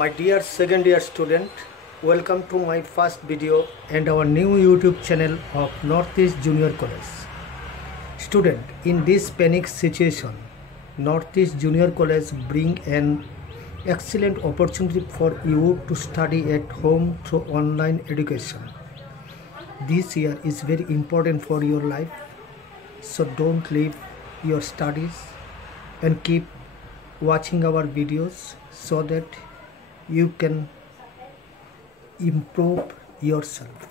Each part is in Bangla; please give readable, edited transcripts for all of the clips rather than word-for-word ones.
My dear second year student, welcome to my first video and our new YouTube channel of Northeast Junior College. Student, in this panic situation, Northeast Junior College bring an excellent opportunity for you to study at home through online education. This year is very important for your life, so don't leave your studies and keep watching our videos so that you can improve yourself.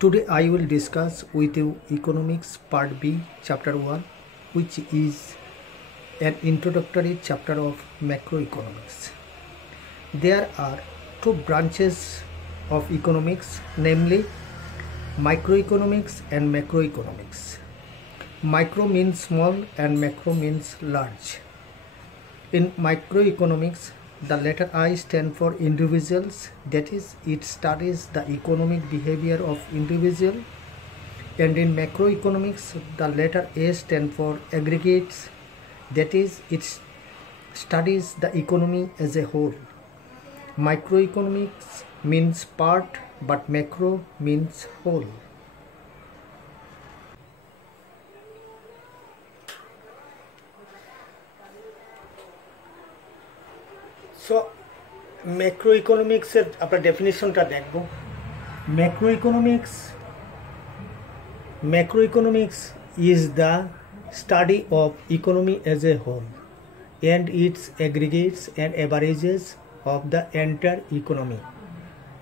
Today I will discuss with you Economics Part B, Chapter 1, which is an introductory chapter of macroeconomics. There are two branches of economics, namely microeconomics and macroeconomics. Micro means small and macro means large. In microeconomics, the letter I stands for individuals, that is, it studies the economic behavior of individual. And in macroeconomics, the letter A stands for aggregates, that is, it studies the economy as a whole. Microeconomics means part, but macro means whole. So macroeconomics এর আমরা ডেফিনিশনটা দেখব। Macroeconomics is the study of economy as a whole and its aggregates and averages of the entire economy.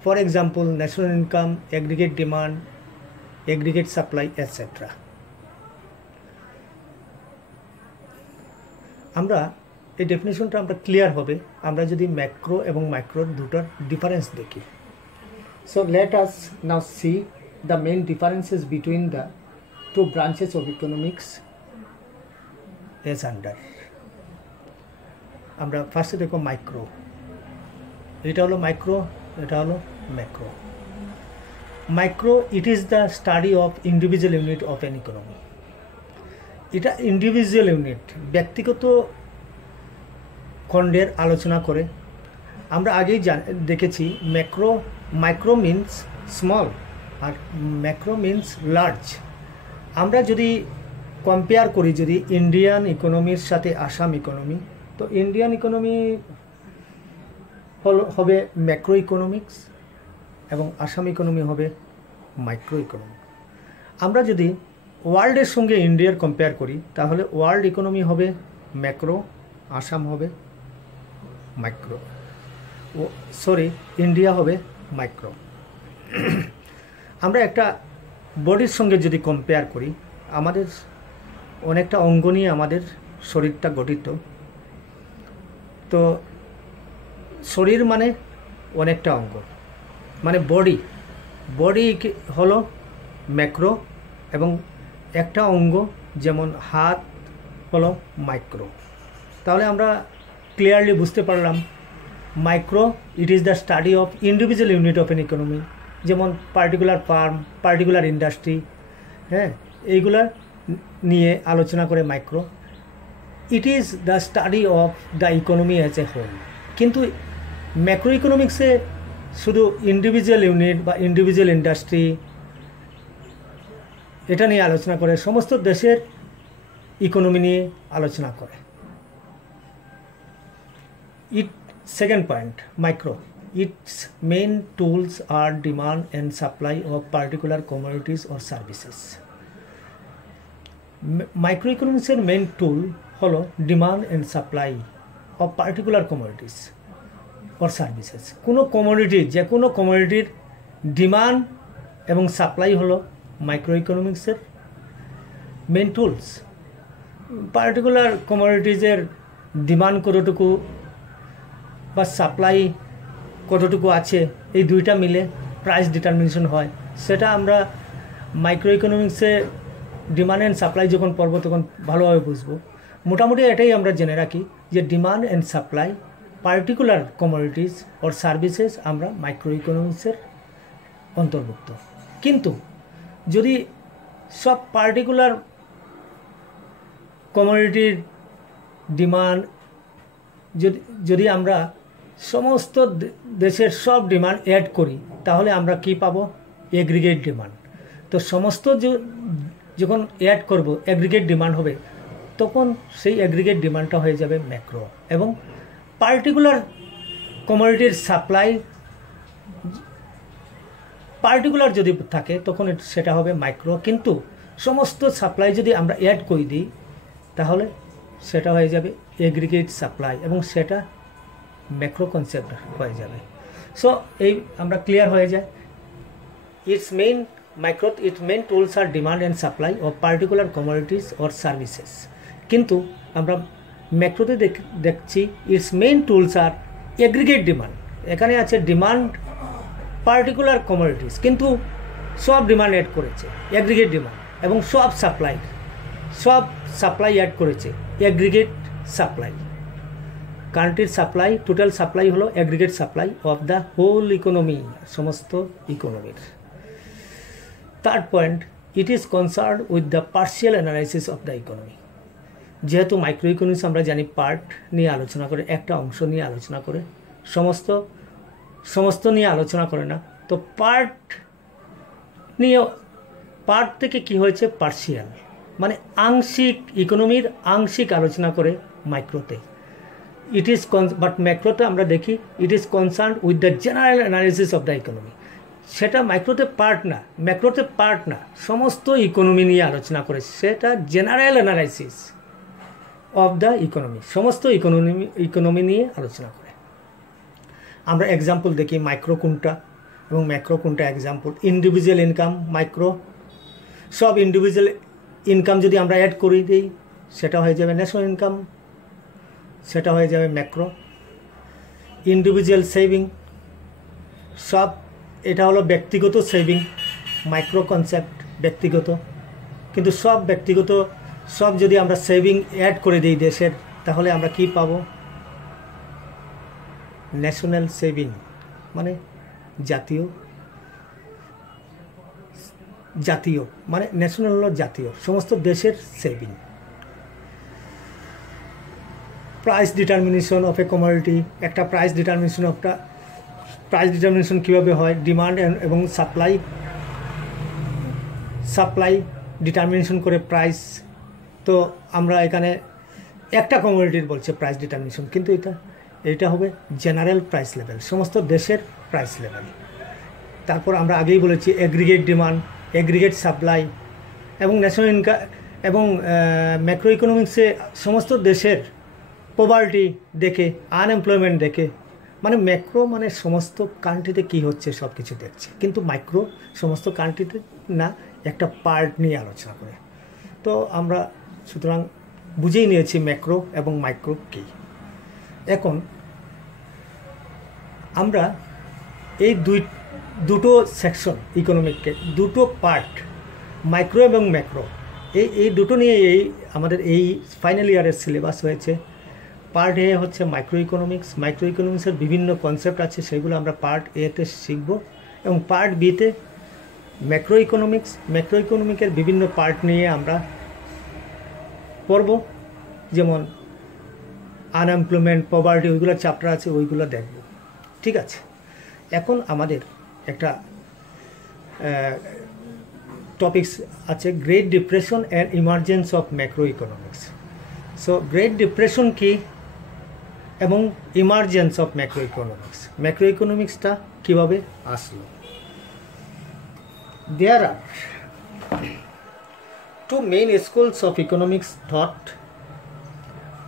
For example, national income, aggregate demand, aggregate supply, etc. আমরা এই ডেফিনিশনটা আমরা ক্লিয়ার হবে আমরা যদি ম্যাক্রো এবং মাইক্রোর দুটোর ডিফারেন্স দেখি। So let us now see the main differences between the two branches of economics as under. আমরা ফার্স্টে দেখো মাইক্রো, এটা হলো মাইক্রো, এটা হলো macro. Micro, it is the study of individual unit of an economy. এটা ইন্ডিভিজুয়াল ইউনিট, ব্যক্তিগত খণ্ডের আলোচনা করে। আমরা আগেই দেখেছি মাইক্রো মিন্স স্মল আর ম্যাক্রো মিন্স লার্জ। আমরা যদি কম্পেয়ার করি যদি ইন্ডিয়ান ইকোনমির সাথে আসাম ইকোনমি, তো ইন্ডিয়ান ইকোনমি হবে ম্যাক্রো ইকোনমিক্স এবং আসাম ইকোনমি হবে মাইক্রো ইকোনমি। আমরা যদি ওয়ার্ল্ডের সঙ্গে ইন্ডিয়ার কম্পেয়ার করি তাহলে ওয়ার্ল্ড ইকোনমি হবে ম্যাক্রো, আসাম হবে মাইক্রো, ইন্ডিয়া হবে মাইক্রো। আমরা একটা বডির সঙ্গে যদি কম্পেয়ার করি, আমাদের অনেকটা অঙ্গ নিয়ে আমাদের শরীরটা গঠিত। তো শরীর মানে অনেকটা অঙ্গ, মানে বডি হলো ম্যাক্রো এবং একটা অঙ্গ যেমন হাত হলো মাইক্রো। তাহলে আমরা ক্লিয়ারলি বুঝতে পারলাম micro, it is the study of individual unit of an economy, যেমন পার্টিকুলার ফার্ম, পার্টিকুলার ইন্ডাস্ট্রি, হ্যাঁ, এইগুলা নিয়ে আলোচনা করে micro. It is the study of the economy as a whole. কিন্তু ম্যাক্রো ইকোনমিক্সে শুধু ইন্ডিভিজুয়াল ইউনিট বা ইন্ডিভিজুয়াল ইন্ডাস্ট্রি এটা নিয়ে আলোচনা করে, সমস্ত দেশের ইকোনমি নিয়ে আলোচনা করে। Second point, micro. Its main tools are demand and supply of particular commodities or services. Microeconomics এর মেইন টুল হলো demand and supply of particular commodities or services. কোনো কমোডিটি, যে কোনো কমোডিটির ডিমান্ড এবং সাপ্লাই হলো মাইক্রোইকোনমিক্সের মেইন টুলস। পার্টিকুলার কমোডিটিজের ডিমান্ড কতটুকু বা সাপ্লাই কতটুকু আছে, এই দুইটা মিলে প্রাইস ডিটারমিনেশন হয়। সেটা আমরা মাইক্রো ইকোনমিক্সে ডিমান্ড অ্যান্ড সাপ্লাই যখন পড়ব তখন ভালোভাবে বুঝবো। মোটামুটি এটাই আমরা জেনে রাখি যে demand and supply particular commodities or services আমরা মাইক্রো ইকোনমিক্সের অন্তর্ভুক্ত। কিন্তু যদি সব পার্টিকুলার কমোডিটির ডিমান্ড যদি যদি আমরা সমস্ত দেশের সব ডিমান্ড অ্যাড করি তাহলে আমরা কি পাবো? Aggregate demand. তো সমস্ত যখন অ্যাড করব এগ্রিগেট ডিমান্ড হবে, তখন সেই এগ্রিগেট ডিমান্ডটা হয়ে যাবে ম্যাক্রো। এবং পার্টিকুলার কমোডিটির সাপ্লাই পার্টিকুলার যদি থাকে তখন সেটা হবে মাইক্রো। কিন্তু সমস্ত সাপ্লাই যদি আমরা অ্যাড করে দিই তাহলে সেটা হয়ে যাবে এগ্রিগেট সাপ্লাই, এবং সেটা ম্যাক্রো কনসেপ্ট হয়ে যাবে। সো এই আমরা ক্লিয়ার হয়ে যায়। its main tools are demand and supply of particular commodities or services। কিন্তু আমরা ম্যাক্রোতে দেখছি its main tools are aggregate demand। এখানে আছে ডিমান্ড পার্টিকুলার কমোডিটিস, কিন্তু সব ডিমান্ড অ্যাড করেছে এগ্রিগেট ডিমান্ড, এবং সব সাপ্লাই অ্যাড করেছে এগ্রিগেট সাপ্লাই। কান্ট্রির সাপ্লাই, টোটাল সাপ্লাই হলো aggregate supply of the whole economy, সমস্ত ইকোনমির। Third point, it is concern with the partial analysis of the economy. যেহেতু মাইক্রো ইকোনমিক্স আমরা জানি পার্ট নিয়ে আলোচনা করে, একটা অংশ নিয়ে আলোচনা করে, সমস্ত নিয়ে আলোচনা করে না। তো পার্ট থেকে কি হয়েছে? পার্শিয়াল, মানে আংশিক, ইকোনমির আংশিক আলোচনা করে মাইক্রোতে। বাট ম্যাক্রোতে আমরা দেখি ইট is concern with the general analysis of the economy. সেটা ম্যাক্রোতে পার্ট না, সমস্ত ইকোনমি নিয়ে আলোচনা করে, সেটা general analysis of the economy, সমস্ত ইকোনমি নিয়ে আলোচনা করে। আমরা এক্সাম্পল দেখি মাইক্রো কোনটা এবং ম্যাক্রো কোনটা। Example, individual income micro. সব ইন্ডিভিজুয়াল ইনকাম যদি আমরা অ্যাড করে দিই সেটা হয়ে যাবে ন্যাশনাল ইনকাম, সেটা হয়ে যাবে ম্যাক্রো। ইন্ডিভিজুয়াল সেভিং, সব এটা হলো ব্যক্তিগত সেভিং, মাইক্রো কনসেপ্ট, ব্যক্তিগত। কিন্তু সব যদি আমরা সেভিং অ্যাড করে দিই দেশের, তাহলে আমরা কি পাবো? ন্যাশনাল সেভিং, মানে জাতীয়, মানে ন্যাশনাল হলো জাতীয়, সমস্ত দেশের saving. Price determination of A commodity, একটা প্রাইস ডিটারমিনেশন কীভাবে হয়? ডিমান্ড এবং সাপ্লাই ডিটারমিনেশন করে প্রাইস। তো আমরা এখানে একটা কমোডিটির বলছে প্রাইস ডিটারমিনেশন, কিন্তু এটা হবে জেনারেল প্রাইস লেভেল, সমস্ত দেশের প্রাইস লেভেল। তারপর আমরা আগেই বলেছি এগ্রিগেট ডিমান্ড, এগ্রিগেট সাপ্লাই, এবং ন্যাশনাল ইনকাম এবং ম্যাক্রো ইকোনমিক্সে সমস্ত দেশের পভার্টি দেখে, আনএমপ্লয়মেন্ট দেখে, মানে ম্যাক্রো মানে সমস্ত কান্ট্রিতে কী হচ্ছে সব কিছু দেখছে, কিন্তু মাইক্রো সমস্ত কান্ট্রিতে না, একটা পার্ট নিয়ে আলোচনা করে। তো আমরা সুতরাং বুঝেই নিয়েছি ম্যাক্রো এবং মাইক্রো কী। এখন আমরা এই দুটো সেকশন ইকোনমিককে, দুটো পার্ট মাইক্রো এবং ম্যাক্রো, এই দুটো নিয়ে আমাদের এই ফাইনাল ইয়ারের সিলেবাস হয়েছে। পার্ট এ হচ্ছে মাইক্রো ইকোনমিক্সের বিভিন্ন কনসেপ্ট আছে, সেগুলো আমরা পার্ট এতে শিখব, এবং পার্ট বিতে ম্যাক্রো ইকোনমিকের বিভিন্ন পার্ট নিয়ে আমরা পড়ব, যেমন আনএমপ্লয়মেন্ট, পভার্টি, ওইগুলো চ্যাপ্টার আছে, ওইগুলো দেখব। ঠিক আছে, এখন আমাদের একটা টপিকস আছে, great depression and emergence of macro economics. So great depression কি এবং ইমার্জেন্স অফ ম্যাক্রো ইকোনমিক্সটা কীভাবে আসলো? দেয়ার আর two main schools of economics thought: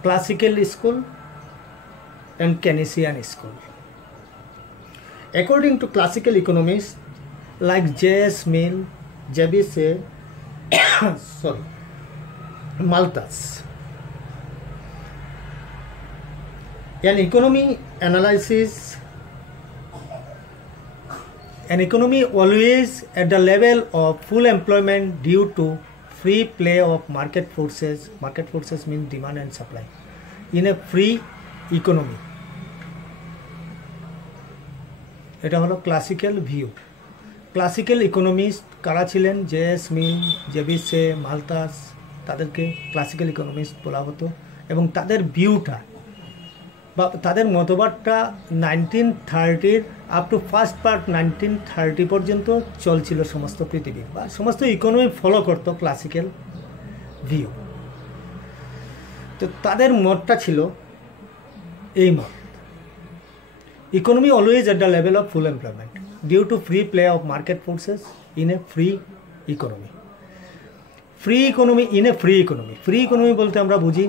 classical school and Keynesian school. According to classical economists like J.S. Mill, Jebise, Malthus, an economy always at the level of full employment due to free play of market forces. Market forces mean demand and supply. In a free economy, এটা হলো ক্লাসিক্যাল ভিউ। ক্লাসিক্যাল ইকোনমিস্ট কারা ছিলেন? জে.এস. মিল, জেবিসে, মালথাস, তাদেরকে ক্লাসিক্যাল ইকোনমিস্ট বলা হতো, এবং তাদের ভিউটা বা তাদের মতবাদটা 1930 আপ টু ফার্স্ট পার্ট 1930 পর্যন্ত চলছিল সমস্ত পৃথিবী, বা সমস্ত ইকোনমি ফলো করতো ক্লাসিক্যাল ভিউ। তো তাদের মতটা ছিল এই মত: economy always at the level of full employment due to free play of market forces in a free economy. Free economy in a free economy, free economy বলতে আমরা বুঝি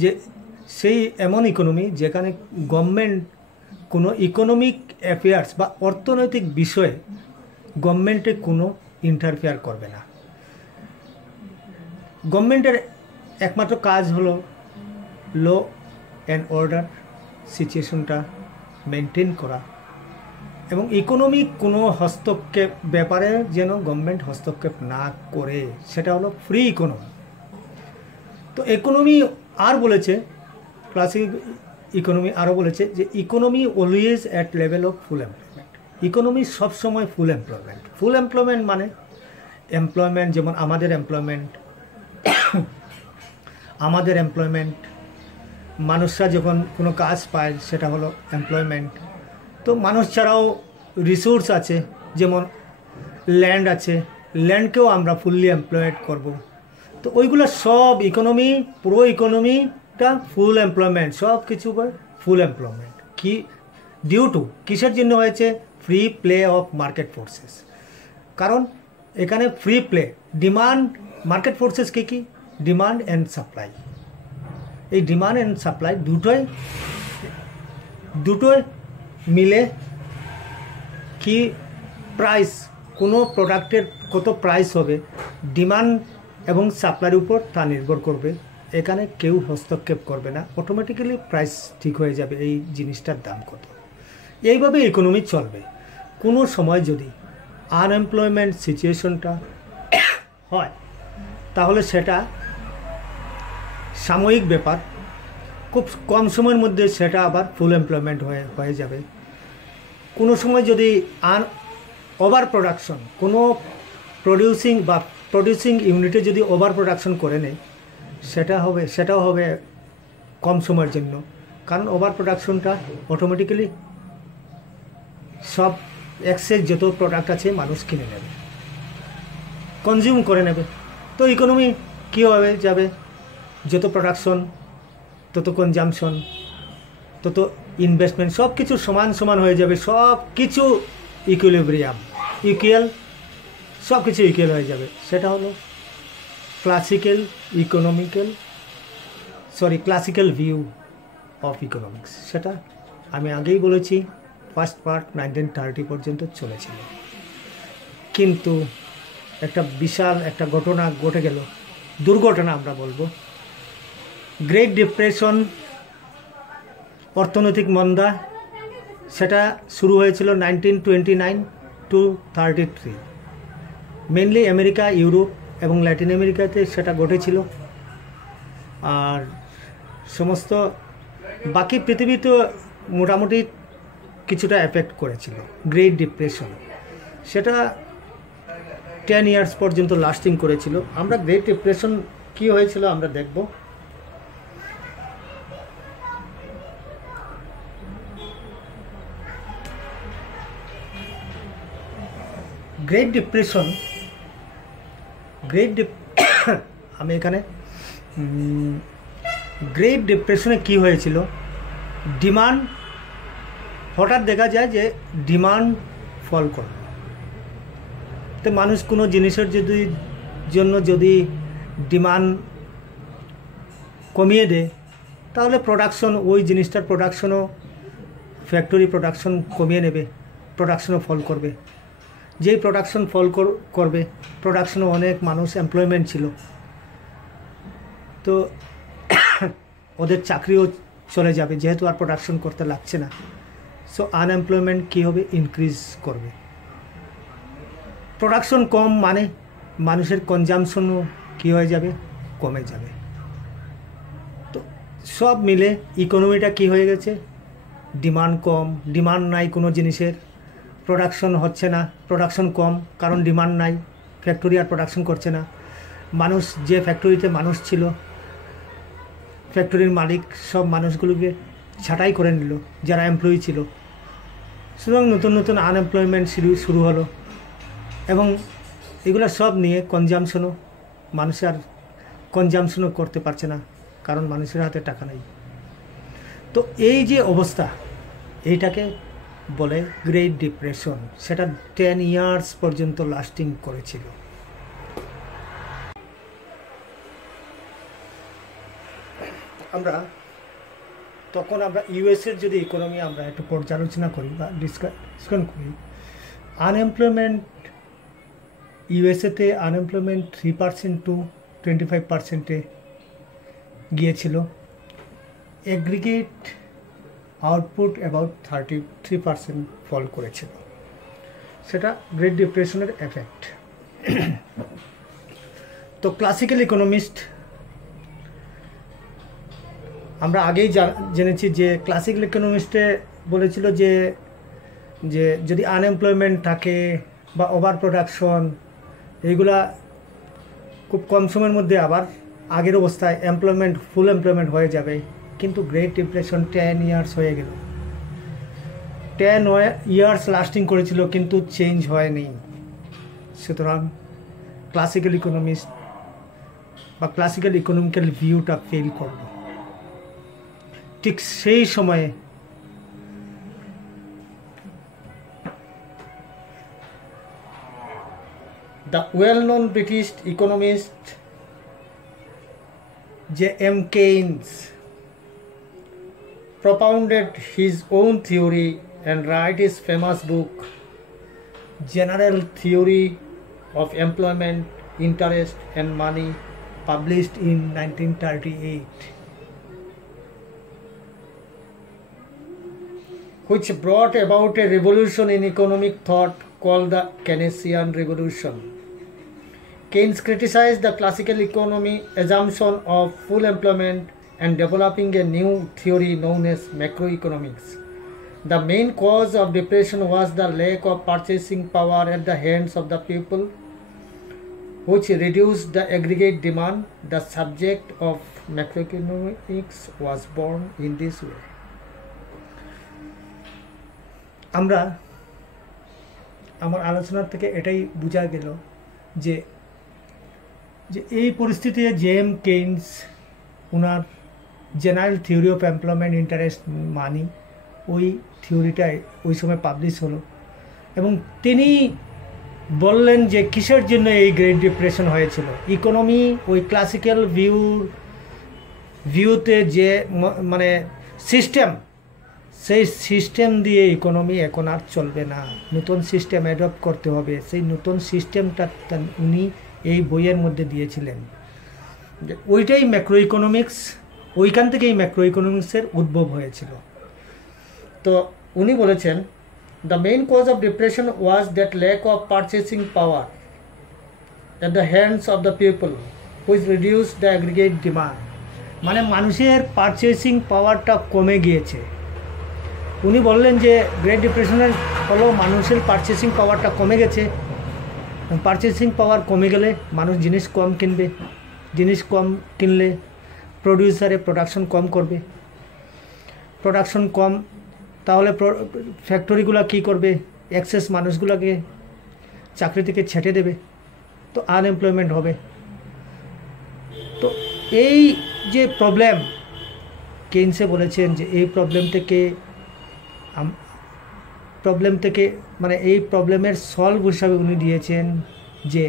যে সেই এমন ইকোনমি যেখানে গভর্নমেন্ট কোনো ইকোনমিক অ্যাফেয়ার্স বা অর্থনৈতিক বিষয়ে গভর্নমেন্টে কোনো ইন্টারফেয়ার করবে না। গভর্নমেন্টের একমাত্র কাজ হলো ল অ্যান্ড অর্ডার সিচুয়েশনটা মেনটেন করা, এবং ইকোনমিক কোনো হস্তক্ষেপ ব্যাপারে যেন গভর্নমেন্ট হস্তক্ষেপ না করে, সেটা হলো ফ্রি ইকোনমি। তো ইকোনমি আর বলেছে, ক্লাসিক ইকোনমি আরও বলেছে যে economy always at level of full employment. Economy সবসময় ফুল এমপ্লয়মেন্ট। ফুল এমপ্লয়মেন্ট মানে এমপ্লয়মেন্ট, যেমন আমাদের এমপ্লয়মেন্ট, মানুষরা যখন কোনো কাজ পায় সেটা হলো এমপ্লয়মেন্ট। তো মানুষ ছাড়াও রিসোর্স আছে, যেমন ল্যান্ড আছে, ল্যান্ডকেও আমরা ফুললি এমপ্লয়েড করব। তো ওইগুলো সব ইকোনমি, পুরো ইকোনমিটা ফুল এমপ্লয়মেন্ট, সব কিছু ফুল এমপ্লয়মেন্ট। কি ডিউ টু কিসের জন্য হয়েছে? Free play of market forces. কারণ এখানে free play, demand, market forces কি? Demand and supply. এই ডিমান্ড অ্যান্ড সাপ্লাই দুটোই মিলে কি প্রাইস, কোনো প্রোডাক্টের কত প্রাইস হবে, ডিমান্ড এবং সাপ্লাইয়ের উপর তা নির্ভর করবে। এখানে কেউ হস্তক্ষেপ করবে না, অটোমেটিক্যালি প্রাইস ঠিক হয়ে যাবে এই জিনিসটার দাম কত। এইভাবে ইকোনমি চলবে। কোনো সময় যদি আনএমপ্লয়মেন্ট সিচুয়েশনটা হয় তাহলে সেটা সাময়িক ব্যাপার, খুব কম সময়ের মধ্যে সেটা আবার ফুল এমপ্লয়মেন্ট হয়ে যাবে। কোনো সময় যদি ওভার প্রোডাকশন, কোনো প্রডিউসিং ইউনিটে যদি ওভার প্রোডাকশন করে নেয়, সেটাও হবে কম সময়ের জন্য। কারণ ওভার প্রোডাকশনটা অটোমেটিক্যালি সব এক্সেস যত প্রোডাক্ট আছে মানুষ কিনে নেবে, কনজিউম করে নেবে। তো ইকোনমি কী হবে যাবে, যত প্রোডাকশন তত কনজামশন তত ইনভেস্টমেন্ট, সব কিছু সমান হয়ে যাবে, সব কিছু ইকুইলিব্রিয়াম, সব কিছু ইকুয়াল হয়ে যাবে। সেটা হলো ক্লাসিক্যাল ভিউ অফ ইকোনমিক্স। সেটা আমি আগেই বলেছি, ফার্স্ট পার্ট 1930 পর্যন্ত চলেছিল। কিন্তু একটা বিশাল একটা ঘটনা ঘটে গেল, দুর্ঘটনা আমরা বলবো। গ্রেট ডিপ্রেশন, অর্থনৈতিক মন্দা, সেটা শুরু হয়েছিল 1929 to 33। মেনলি আমেরিকা, ইউরোপ এবং ল্যাটিন আমেরিকাতে সেটা ঘটেছিল। আর সমস্ত বাকি পৃথিবী তো মোটামুটি কিছুটা এফেক্ট করেছিল গ্রেট ডিপ্রেশন। সেটা 10 ইয়ার্স পর্যন্ত লাস্টিং করেছিল। আমরা গ্রেট ডিপ্রেশন কী হয়েছিল আমরা দেখব। আমি এখানে গ্রেট ডিপ্রেশনে কি হয়েছিল, ডিমান্ড, হঠাৎ দেখা যায় যে ডিমান্ড ফল করে। তো মানুষ কোনো জিনিসের জন্য যদি ডিমান্ড কমিয়ে দেয়, তাহলে প্রোডাকশন, ওই জিনিসটার প্রোডাকশনও, ফ্যাক্টরি প্রোডাকশন কমিয়ে নেবে, প্রোডাকশনও ফল করবে। যেই প্রোডাকশন ফল করবে, প্রোডাকশনে অনেক মানুষ এমপ্লয়মেন্ট ছিল, তো ওদের চাকরিও চলে যাবে, যেহেতু আর প্রোডাকশন করতে লাগছে না। সো আনএমপ্লয়মেন্ট কী হবে, ইনক্রিজ করবে। প্রোডাকশন কম মানে মানুষের কনজামশনও কী হয়ে যাবে, কমে যাবে। তো সব মিলে ইকোনমিটা কী হয়ে গেছে, ডিমান্ড কম, ডিমান্ড নাই কোনো জিনিসের, প্রোডাকশন হচ্ছে না, প্রোডাকশন কম, কারণ ডিমান্ড নাই, ফ্যাক্টরি আর প্রোডাকশন করছে না। মানুষ, যে ফ্যাক্টরিতে মানুষ ছিল, ফ্যাক্টরির মালিক সব মানুষগুলোকে ছাঁটাই করে নিল যারা এমপ্লয়ি ছিল, সুতরাং নতুন নতুন আনএমপ্লয়মেন্ট শুরু হলো এবং এগুলো সব নিয়ে কনজামশনও, মানুষ আর কনজামশনও করতে পারছে না কারণ মানুষের হাতে টাকা নেই। তো এই যে অবস্থা, এইটাকে বলে গ্রেট ডিপ্রেশন। সেটা 10 ইয়ার্স পর্যন্ত লাস্টিং করেছিল। তখন আমরা ইউএসের যদি ইকোনমি আমরা একটু পর্যালোচনা করি বা ডিসকাশন করি, আনএমপ্লয়মেন্ট ইউএসএতে আনএমপ্লয়মেন্ট 3% টু 25%-এ গিয়েছিল। এগ্রিগেট আউটপুট অ্যাবাউট 33% ফল করেছিল। সেটা গ্রেট ডিপ্রেশনের এফেক্ট। তো ক্লাসিক্যাল ইকোনমিস্ট আমরা আগেই জেনেছি যে ক্লাসিক্যাল ইকোনমিস্টে বলেছিল যে যদি আনএমপ্লয়মেন্ট থাকে বা ওভার প্রোডাকশন, এইগুলা খুব কম সময়ের মধ্যে আবার আগের অবস্থায় ফুল এমপ্লয়মেন্ট হয়ে যাবে। কিন্তু গ্রেট ডিপ্রেশন 10 ইয়ার্স হয়ে গেল, 10 ইয়ার্স লাস্টিং করেছিল কিন্তু চেঞ্জ হয়নি। সুতরাং ক্লাসিক্যাল ইকোনমিস্ট বা ক্লাসিক্যাল ইকোনমিক্যাল ভিউটা ফেল করলো। ঠিক সেই সময়ে the well-known British economist J.M. Keynes propounded his own theory and wrote his famous book General Theory of Employment, Interest and Money, published in 1938, which brought about a revolution in economic thought called the Keynesian Revolution. Keynes criticized the classical economy assumption of full employment and developing a new theory known as macroeconomics. The main cause of depression was the lack of purchasing power at the hands of the people, which reduced the aggregate demand. The subject of macroeconomics was born in this way. আমার আলোচনার থেকে এটাই বোঝা গেল যে এই পরিস্থিতিতে জেএম কেইন্স ওনার general theory of employment, interest, money, ওই থিওরিটাই ওই সময় পাবলিশ হলো এবং তিনি বললেন যে কিসের জন্য এই গ্রেট ডিপ্রেশন হয়েছিল। ইকোনমি ওই ক্লাসিক্যাল ভিউতে যে মানে সিস্টেম, সেই সিস্টেম দিয়ে ইকোনমি এখন আর চলবে না, নতুন সিস্টেম অ্যাডপ্ট করতে হবে। সেই নতুন সিস্টেমটা উনি এই বইয়ের মধ্যে দিয়েছিলেন। ওইটাই ম্যাক্রো ইকোনমিক্স, ওইখান থেকেই ম্যাক্রো ইকোনমিক্সের উদ্ভব হয়েছিল। তো উনি বলেছেন the main cause of depression was that lack of purchasing power at the hands of the people which reduce the aggregate demand. মানে মানুষের পারচেসিং পাওয়ারটা কমে গিয়েছে। উনি বললেন যে গ্রেট ডিপ্রেশনের হলো মানুষের পারচেসিং পাওয়ারটা কমে গেছে। পারচেসিং পাওয়ার কমে গেলে মানুষ জিনিস কম কিনবে, জিনিস কম কিনলে প্রডিউসারে প্রোডাকশন কম করবে, প্রোডাকশন কম তাহলে ফ্যাক্টরিগুলো কী করবে, এক্সেস মানুষগুলোকে চাকরি থেকে ছেঁটে দেবে, তো আনএমপ্লয়মেন্ট হবে। তো এই যে প্রবলেম, কেইন্সে বলেছেন যে এই প্রবলেম থেকে মানে এই প্রবলেমের সলভ হিসাবে উনি দিয়েছেন যে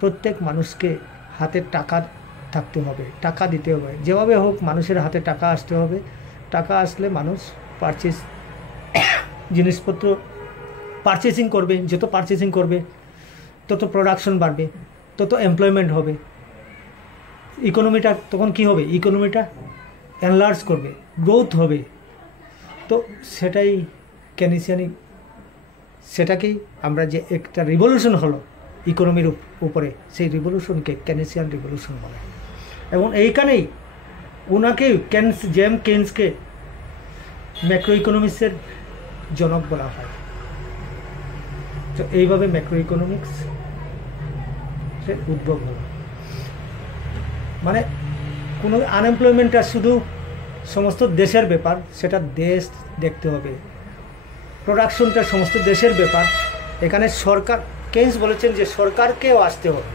প্রত্যেক মানুষকে হাতে টাকা থাকতে হবে, টাকা দিতে হবে, যেভাবে হোক মানুষের হাতে টাকা আসতে হবে। টাকা আসলে মানুষ জিনিসপত্র পারচেসিং করবে, যত পারচেসিং করবে তত প্রোডাকশন বাড়বে, তত এমপ্লয়মেন্ট হবে। ইকোনমিটা তখন কি হবে, ইকোনমিটা এনলার্জ করবে, গ্রোথ হবে। তো সেটাই কেনিসিয়ানি, সেটাকেই আমরা যে একটা রিভলিউশন হলো ইকোনমির উপরে, সেই রিভলিউশনকে কেনিসিয়ান রিভলিউশন বলে। এবং এইখানেই ওনাকে জেম কেইন্সকে ম্যাক্রো ইকোনমিক্সের জনক বলা হয়। তো এইভাবে ম্যাক্রো ইকোনমিক্স উদ্ভব হলো। মানে কোনো আনএমপ্লয়মেন্টটা শুধু সমস্ত দেশের ব্যাপার, সেটা দেশ দেখতে হবে। প্রোডাকশনটা সমস্ত দেশের ব্যাপার। এখানে সরকার, কেইন্স বলেছেন যে সরকারকেও আসতে হবে,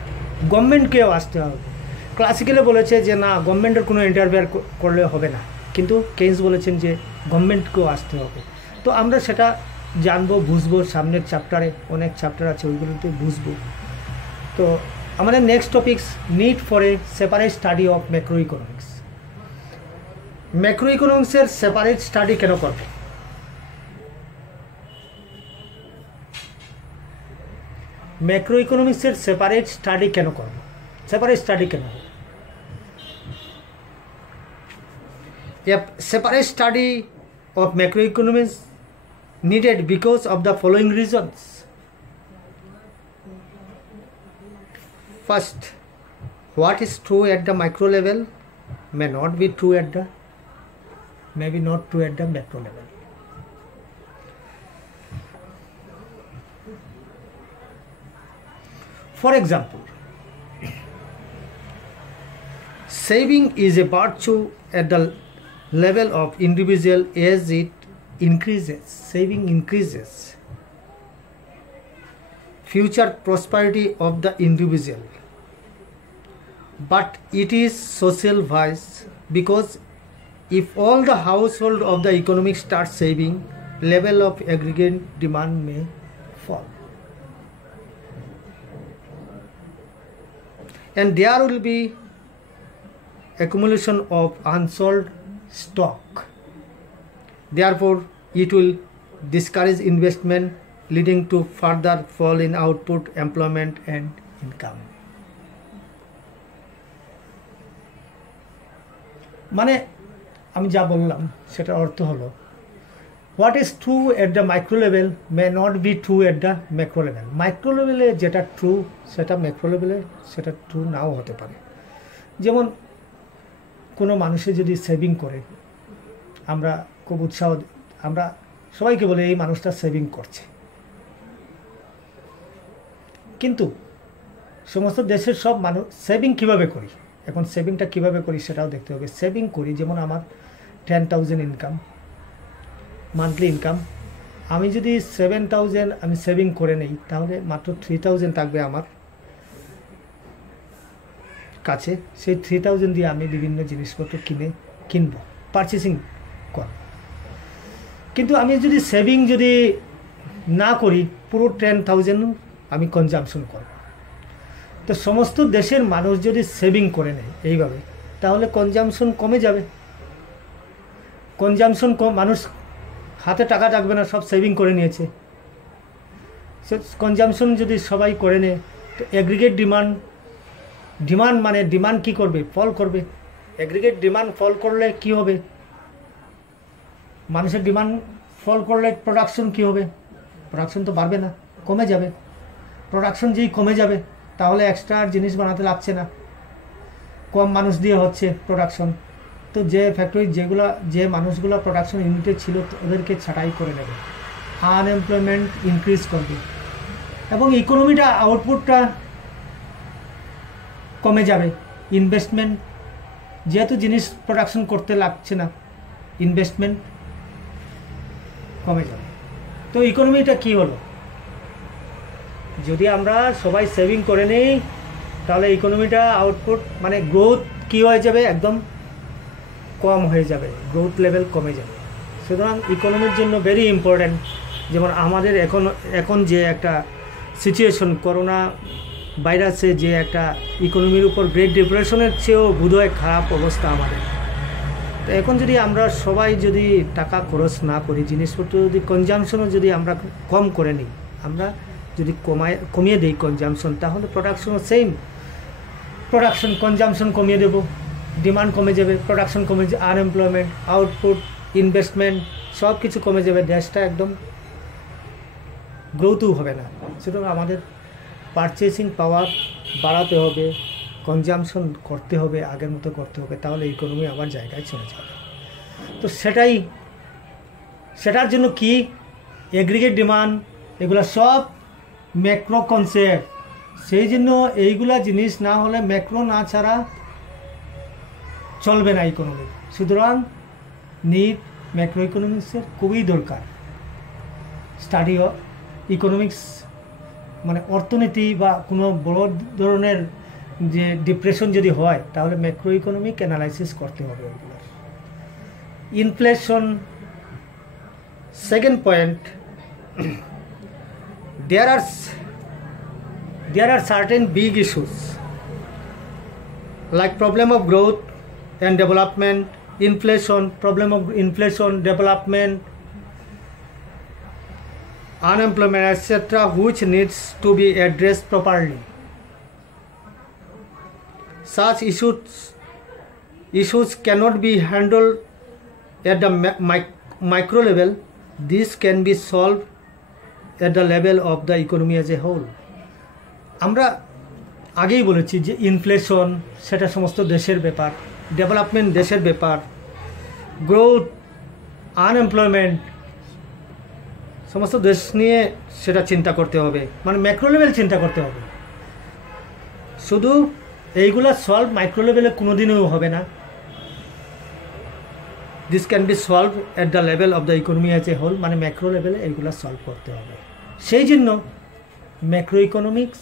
গভর্নমেন্টকেও আসতে হবে। ক্লাসিক্যালে বলেছে যে না, গভর্নমেন্টের কোনো ইন্টারফেয়ার করলে হবে না, কিন্তু কেইন্স বলেছেন যে গভর্নমেন্টকেও আসতে হবে। তো আমরা সেটা জানবো, বুঝবো, সামনের চ্যাপ্টারে অনেক চ্যাপ্টার আছে, ওইগুলোতে বুঝবো। তো আমাদের next topics, need for a separate study of macro economics. ম্যাক্রো ইকোনমিক্সের সেপারেট স্টাডি কেন করবে? ম্যাক্রো ইকোনমিক্সের সেপারেট স্টাডি কেন করবে? সেপারেট স্টাডি কেন হবে? A separate study of macroeconomics needed because of the following reasons. First, what is true at the micro level may not be true at the, maybe not true at the macro level. For example, saving is a virtue at the level of individual as it increases. Saving increases future prosperity of the individual, but it is social vice, because if all the household of the economic start saving, level of aggregate demand may fall, and there will be accumulation of unsold stock. Therefore, it will discourage investment, leading to further fall in output, employment and income. মানে আমি যা বললাম সেটার অর্থ হলো, what is true at the micro level may not be true at the macro level. Micro লেভেলে যেটা ট্রু সেটা ম্যাক্রো লেভেলে সেটা ট্রু নাও হতে পারে। যেমন কোনো মানুষে যদি সেভিং করে, আমরা খুব উৎসাহ, আমরা সবাইকে বলি এই মানুষটা সেভিং করছে, কিন্তু সমস্ত দেশের সব মানুষ সেভিং কীভাবে করি, এখন সেভিংটা কীভাবে করি সেটাও দেখতে হবে। সেভিং করি, যেমন আমার 10,000 ইনকাম, মান্থলি ইনকাম, আমি যদি 7,000 আমি সেভিং করে নেই, তাহলে মাত্র 3,000 থাকবে আমার কাছে। সেই 3,000 দিয়ে আমি বিভিন্ন জিনিসপত্র কিনবো, পারচেসিং কর। কিন্তু আমি যদি সেভিং যদি না করি, পুরো 10,000 আমি কনজামশন করব। তো সমস্ত দেশের মানুষ যদি সেভিং করে নেয় এইভাবে, তাহলে কনজামশন কমে যাবে। কনজামশন মানুষ হাতে টাকা থাকবে না, সব সেভিং করে নিয়েছে। কনজামশন যদি সবাই করে নেয়, তো এগ্রিগেট ডিমান্ড মানে ডিমান্ড কী করবে? ফল করবে। এগ্রিগেট ডিমান্ড ফল করলে কি হবে? মানুষের ডিমান্ড ফল করলে প্রোডাকশন কি হবে? প্রোডাকশন তো বাড়বে না, কমে যাবে। প্রোডাকশন যেই কমে যাবে, তাহলে এক্সট্রা জিনিস বানাতে লাগছে না, কম মানুষ দিয়ে হচ্ছে প্রোডাকশন। তো যে ফ্যাক্টরি যে মানুষগুলো প্রোডাকশন ইউনিটে ছিল, ওদেরকে ছাঁটাই করে নেবে, আনএমপ্লয়মেন্ট ইনক্রিজ করবে, এবং ইকোনমিটা আউটপুটটা কমে যাবে। ইনভেস্টমেন্ট, যেহেতু জিনিস প্রোডাকশন করতে লাগছে না, ইনভেস্টমেন্ট কমে যাবে। তো ইকোনমিটা কি হলো? যদি আমরা সবাই সেভিং করে নেই, তাহলে ইকোনমিটা আউটপুট মানে গ্রোথ কি হয়ে যাবে? একদম কম হয়ে যাবে, গ্রোথ লেভেল কমে যাবে। সুতরাং ইকোনমির জন্য ভেরি ইম্পর্ট্যান্ট। যেমন আমাদের এখন যে একটা সিচুয়েশন, করোনা ভাইরাসে যে একটা ইকোনমির উপর গ্রেট ডিপ্রেশনের চেয়েও বোধহয় খারাপ অবস্থা আমাদের। তো এখন যদি আমরা সবাই যদি টাকা খরচ না করি, জিনিসপত্র যদি কনজামশনও যদি আমরা কম করে নিই, আমরা যদি কমিয়ে দিই কনজামশন, তাহলে প্রোডাকশনও সেম। প্রোডাকশন কনজামশন কমিয়ে দেব, ডিমান্ড কমে যাবে, প্রোডাকশন কমে যাবে, আনএমপ্লয়মেন্ট, আউটপুট, ইনভেস্টমেন্ট সব কিছু কমে যাবে, দেশটা একদম গ্রোথও হবে না। সুতরাং আমাদের পারচেসিং পাওয়ার বাড়াতে হবে, কনজামশন করতে হবে, আগের মতো করতে হবে, তাহলে ইকোনমি আবার জায়গায় চলে যাবে। তো সেটার জন্য কি এগ্রিগেট ডিমান্ড, এগুলো সব ম্যাক্রো কনসেপ্ট। সেই জন্য এইগুলা জিনিস না হলে, ম্যাক্রো না ছাড়া চলবে না ইকোনমি। সুতরাং নিড ম্যাক্রো ইকোনমিক্সের খুবই দরকার। স্টাডি ইকোনমিক্স মানে অর্থনীতি বা কোনো বড় ধরনের যে ডিপ্রেশন যদি হয় তাহলে ম্যাক্রো ইকোনমিক অ্যানালাইসিস করতে হবে ওইগুলোর। Inflation, second point, there are certain big issues like problem of growth and development, inflation, problem of inflation, development, unemployment, etc., which needs to be addressed properly. Such issues cannot be handled at the micro level. This can be solved at the level of the economy as a whole. আমরা আগেই বলেছি যে ইনফ্লেশন সেটা সমস্ত দেশের ব্যাপার, ডেভেলপমেন্ট দেশের ব্যাপার, গ্রোথ, আনএমপ্লয়মেন্ট সমস্ত দেশ নিয়ে সেটা চিন্তা করতে হবে, মানে ম্যাক্রো লেভেল চিন্তা করতে হবে। শুধু এইগুলা সলভ মাইক্রো লেভেলে কোনোদিনও হবে না। This can be solve at the level of the economy as a whole, মানে ম্যাক্রো লেভেলে এইগুলা সলভ করতে হবে। সেই জন্য ম্যাক্রো ইকোনমিক্স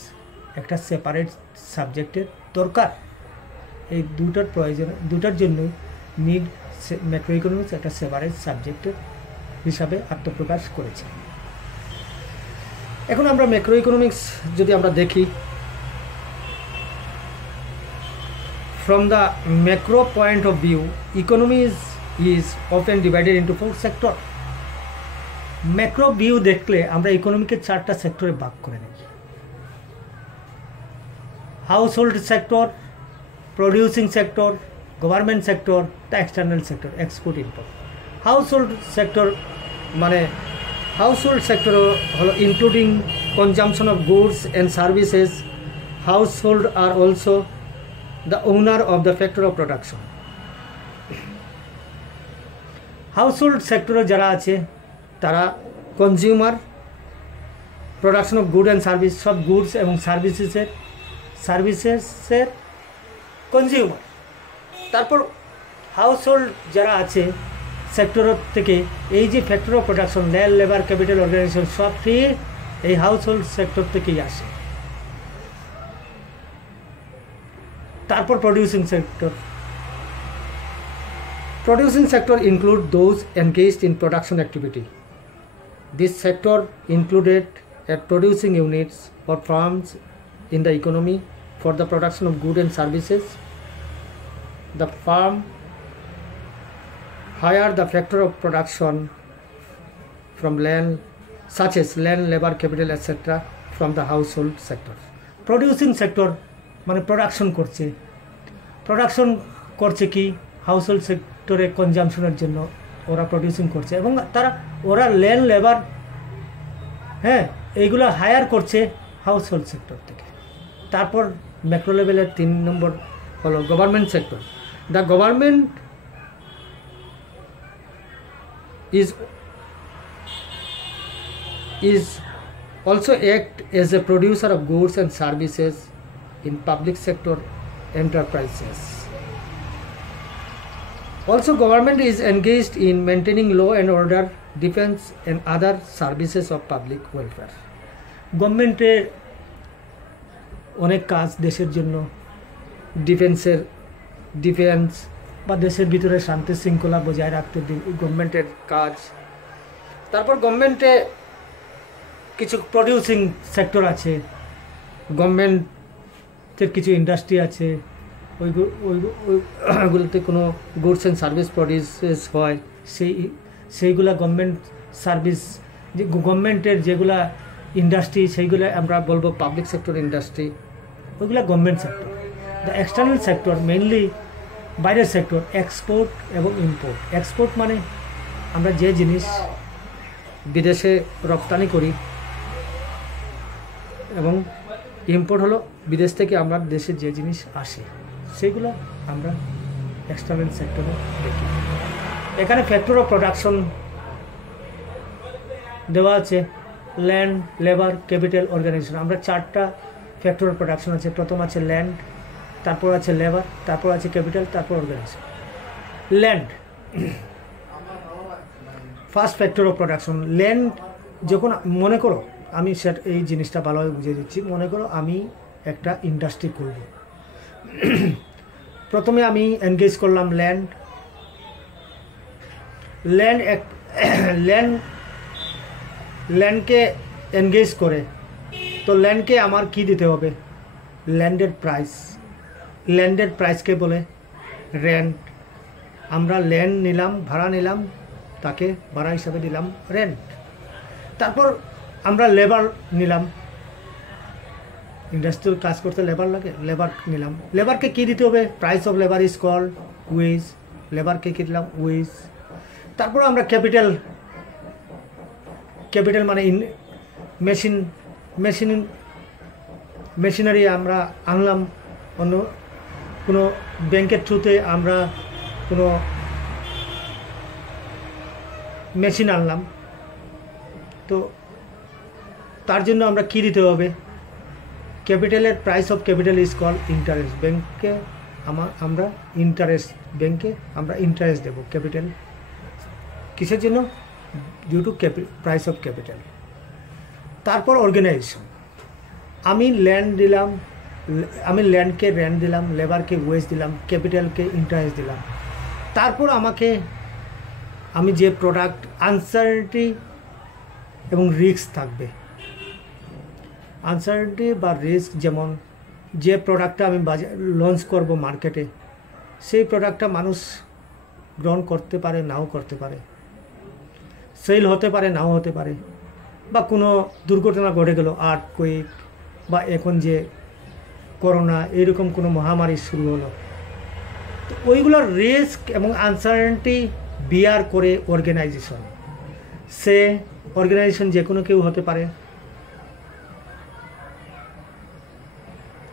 একটা সেপারেট সাবজেক্টের দরকার। এই দুটার প্রয়োজন, দুটার জন্যই নিড ম্যাক্রো ইকোনমিক্স একটা সেপারেট সাবজেক্টের হিসাবে আত্মপ্রকাশ করেছে। এখন আমরা ম্যাক্রো ইকোনমিক্স যদি আমরা দেখি, from the macro point of view, economy is often divided into 4 sectors. Macro view দেখলে আমরা ইকোনমিকে 4টা সেক্টরে ভাগ করে নেব। Household sector, producing sector, government sector, the external sector, export import. Household sector মানে হাউস হোল্ড সেক্টর হলো including consumption of goods and services. Household আর also the owner of the factor of production. Household সেক্টরে যারা আছে তারা consumer, production of good and service, সব গুডস এবং সার্ভিসেসের কনজিউমার। তারপর হাউসহোল্ড যারা আছে সেক্টর থেকে এই যে factor of production, land, labour, capital, organisation সব এই হাউসহোল্ড সেক্টর থেকেই আসে। তারপর producing sector include those engaged in production activity. This sector included at producing units or firms in the economy for the production of goods and services. The firm hire the factor of production from land, such as land, labor, capital, etc., from the household sector. Producing sector মানে প্রোডাকশন করছে কি হাউসহোল্ড সেক্টরে কনজামশনের জন্য ওরা প্রডিউসিং করছে, এবং ওরা ল্যান্ড, লেবার, হ্যাঁ এইগুলো হায়ার করছে হাউসহোল্ড সেক্টর থেকে। তারপর ম্যাক্রো লেভেলের 3 নম্বর হলো government sector. The government is also act as a producer of goods and services in public sector enterprises. Also, government is engaged in maintaining law and order, defense and other services of public welfare. গভর্নমেন্টের অনেক কাজ দেশের জন্য, ডিফেন্স বা দেশের ভিতরে শান্তি শৃঙ্খলা বজায় রাখতে গভর্নমেন্টের কাজ। তারপর গভর্নমেন্টে কিছু প্রডিউসিং সেক্টর আছে, গভর্নমেন্টের কিছু ইন্ডাস্ট্রি আছে, ওইগুলোতে কোনো গুডস অ্যান্ড সার্ভিস প্রডিউসেস হয়, সেইগুলা গভর্নমেন্ট সার্ভিস, যে গভর্নমেন্টের যেগুলা ইন্ডাস্ট্রি সেইগুলো আমরা বলবো পাবলিক সেক্টর ইন্ডাস্ট্রি, ওইগুলো government sector. The external sector mainly বাইরের সেক্টর, এক্সপোর্ট এবং ইম্পোর্ট। এক্সপোর্ট মানে আমরা যে জিনিস বিদেশে রপ্তানি করি, এবং ইম্পোর্ট হলো বিদেশ থেকে আমরা দেশে যে জিনিস আসে সেগুলো আমরা এক্সটার্নাল সেক্টরে দেখি। এখানে ফ্যাক্টর অফ প্রোডাকশন দেওয়া আছে, ল্যান্ড, লেবার, ক্যাপিটাল, অর্গানাইজেশন। আমরা 4টা ফ্যাক্টর অফ প্রোডাকশন আছে। প্রথম আছে ল্যান্ড, তারপর আছে লেবার, তারপর আছে ক্যাপিটাল, তারপর organisation. Land first factor of production. Land যখন মনে করো, আমি সেটা এই জিনিসটা ভালোভাবে বুঝিয়ে দিচ্ছি। মনে করো আমি একটা ইন্ডাস্ট্রি করব। প্রথমে আমি এনগেজ করলাম ল্যান্ড ল্যান্ডকে এনগেজ করে, তো ল্যান্ডকে আমার কি দিতে হবে? ল্যান্ডের প্রাইসকে বলে রেন্ট। আমরা ল্যান্ড নিলাম, ভাড়া নিলাম, তাকে ভাড়া হিসাবে দিলাম রেন্ট। তারপর আমরা লেবার নিলাম, ইন্ডাস্ট্রিয়াল কাজ করতে লেবার লাগে, লেবার নিলাম। লেবারকে কী দিতে হবে? Price of labour is called wage. লেবারকে কী দিলাম? ওয়েজ। তারপর আমরা ক্যাপিটাল মানে মেশিনারি আমরা আনলাম, অন্য কোনো ব্যাংকের থ্রুতে আমরা কোনো মেশিন আনলাম, তো তার জন্য আমরা কী দিতে হবে? ক্যাপিটালের price of capital is call interest. ব্যাংকে আমরা ইন্টারেস্ট দেবো। ক্যাপিটাল কিসের জন্য? Due to price of capital. তারপর অর্গানাইজেশন। আমি ল্যান্ডকে রেন্ট দিলাম, লেবারকে ওয়েজ দিলাম, ক্যাপিটালকে ইন্টারেস্ট দিলাম। তারপর আমি যে প্রোডাক্ট, আনসার্টেনিটি এবং রিস্ক থাকবে। আনসার্টেনিটি বা রিস্ক, যেমন যে প্রোডাক্টটা আমি লঞ্চ করব মার্কেটে, সেই প্রোডাক্টটা মানুষ গ্রহণ করতে পারে, নাও করতে পারে, সেল হতে পারে, নাও হতে পারে, বা কোনো দুর্ঘটনা ঘটে গেল, আর্থকুয়েক বা এখন যে করোনা, এরকম কোনো মহামারী শুরু হলো, তো ওইগুলোর রিস্ক এবং আনসার্টেনিটি বিয়ার করে অর্গানাইজেশন। যে কোনো কেউ হতে পারে।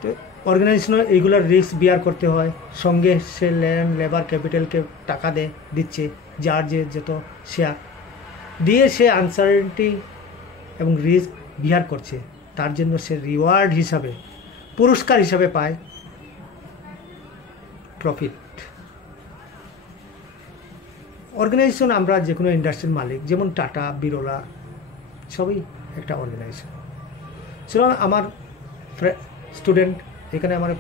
তো অর্গানাইজেশনে এইগুলোর রিস্ক বিয়ার করতে হয়। সঙ্গে সে ল্যান্ড, লেবার, ক্যাপিটালকে টাকা দিচ্ছে, যার যে যত শেয়ার দিয়ে সে আনসার্টেনিটি এবং রিস্ক বিয়ার করছে। তার জন্য সে রিওয়ার্ড হিসাবে, পুরস্কার হিসাবে পায় প্রফিট। অর্গানাইজেশন, আমরা যে কোনো ইন্ডাস্ট্রির মালিক, যেমন টাটা, বিরলা, সবই একটা অর্গানাইজেশন। সুতরাং আমার স্টুডেন্ট, এখানে আমার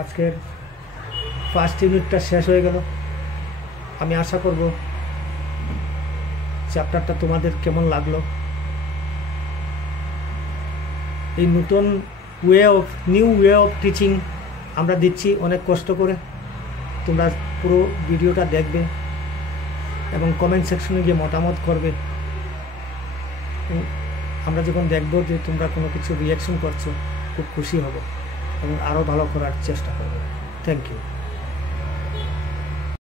আজকের ফার্স্ট ইউনিটটা শেষ হয়ে গেল। আমি আশা করব চ্যাপ্টারটা তোমাদের কেমন লাগলো। এই নতুন নিউ ওয়ে অফ টিচিং আমরা দিচ্ছি অনেক কষ্ট করে। তোমরা পুরো ভিডিওটা দেখবে এবং কমেন্ট সেকশনে গিয়ে মতামত করবে। আমরা যখন দেখব যে তোমরা কোনো কিছু রিয়াকশন করছো, খুব খুশি হব এবং আরও ভালো করার চেষ্টা করব। Thank you.